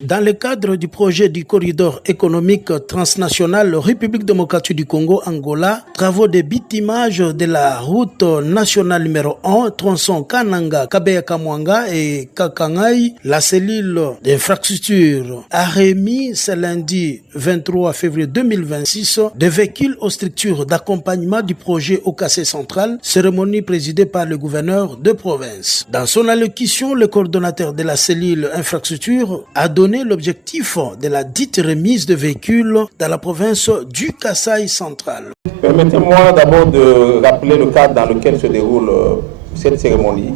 Dans le cadre du projet du corridor économique transnational République démocratique du Congo-Angola, travaux de bitumage de la route nationale numéro 1, tronçon Kananga, Kabeya-Kamwanga et Kakangai, la cellule d'infrastructure a remis ce lundi 23 février 2026 des véhicules aux structures d'accompagnement du projet au Kassai central, cérémonie présidée par le gouverneur de province. Dans son allocution, le coordonnateur de la cellule infrastructure a donné l'objectif de la dite remise de véhicules dans la province du Kassai central. Permettez-moi d'abord de rappeler le cadre dans lequel se déroule cette cérémonie.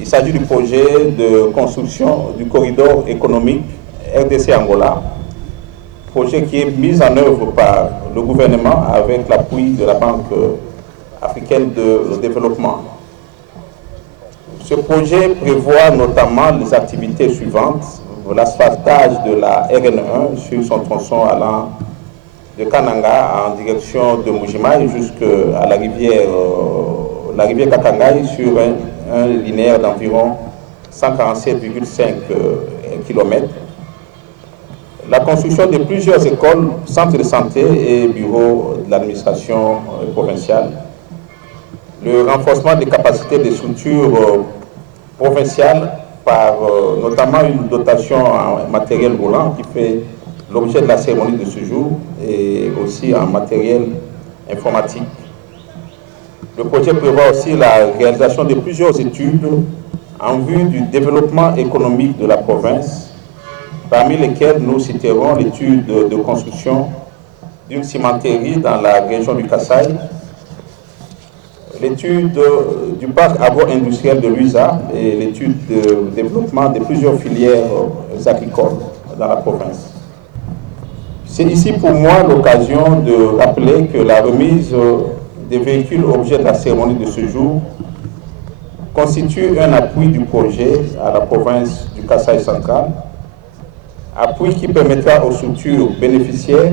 Il s'agit du projet de construction du corridor économique RDC-Angola, projet qui est mis en œuvre par le gouvernement avec l'appui de la Banque africaine de développement. Ce projet prévoit notamment les activités suivantes: l'asphaltage de la RN1 sur son tronçon allant de Kananga en direction de Mujimai jusqu'à la rivière Kakangai sur un linéaire d'environ 147,5 km. La construction de plusieurs écoles, centres de santé et bureaux de l'administration provinciale. Le renforcement des capacités des structures provinciales par notamment une dotation en matériel roulant qui fait l'objet de la cérémonie de ce jour et aussi en matériel informatique. Le projet prévoit aussi la réalisation de plusieurs études en vue du développement économique de la province, parmi lesquelles nous citerons l'étude de construction d'une cimenterie dans la région du Kassai, l'étude du parc agro-industriel de Luisa et l'étude de développement de plusieurs filières agricoles dans la province. C'est ici pour moi l'occasion de rappeler que la remise des véhicules objets de la cérémonie de ce jour constitue un appui du projet à la province du Kassai central, appui qui permettra aux structures bénéficiaires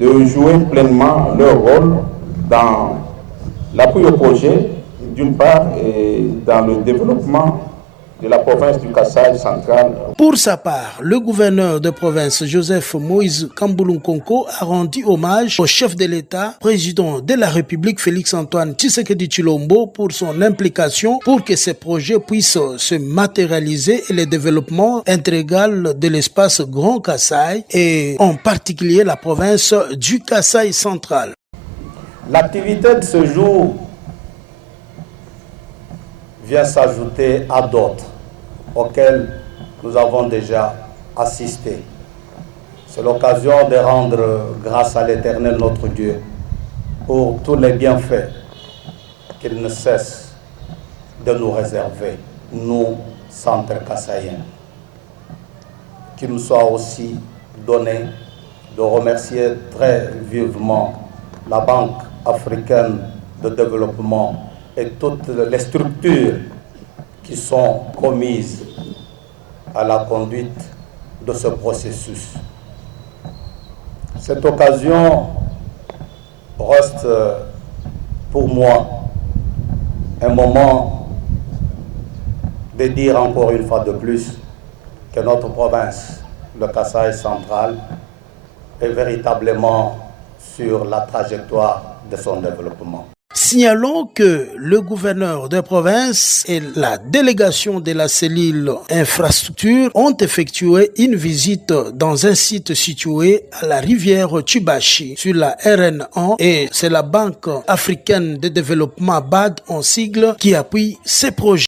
de jouer pleinement leur rôle dans l'appui au projet, d'une part, et dans le développement de la province du Kassai central. Pour sa part, le gouverneur de province Joseph Moïse Kamboulounkonko a rendu hommage au chef de l'État, président de la République Félix-Antoine Tshisekedi Tshilombo pour son implication pour que ces projets puissent se matérialiser et le développement intégral de l'espace Grand Kassai et en particulier la province du Kassai central. L'activité de ce jour vient s'ajouter à d'autres auxquelles nous avons déjà assisté. C'est l'occasion de rendre grâce à l'Éternel notre Dieu pour tous les bienfaits qu'il ne cesse de nous réserver, nous, centres kassaïens. Qu'il nous soit aussi donné de remercier très vivement la Banque africaine de développement et toutes les structures qui sont commises à la conduite de ce processus. Cette occasion reste pour moi un moment de dire encore une fois de plus que notre province, le Kassai central, est véritablement sur la trajectoire de son développement. Signalons que le gouverneur de province et la délégation de la cellule infrastructure ont effectué une visite dans un site situé à la rivière Tchibachi sur la RN1 et c'est la Banque africaine de développement BAD en sigle qui appuie ces projets.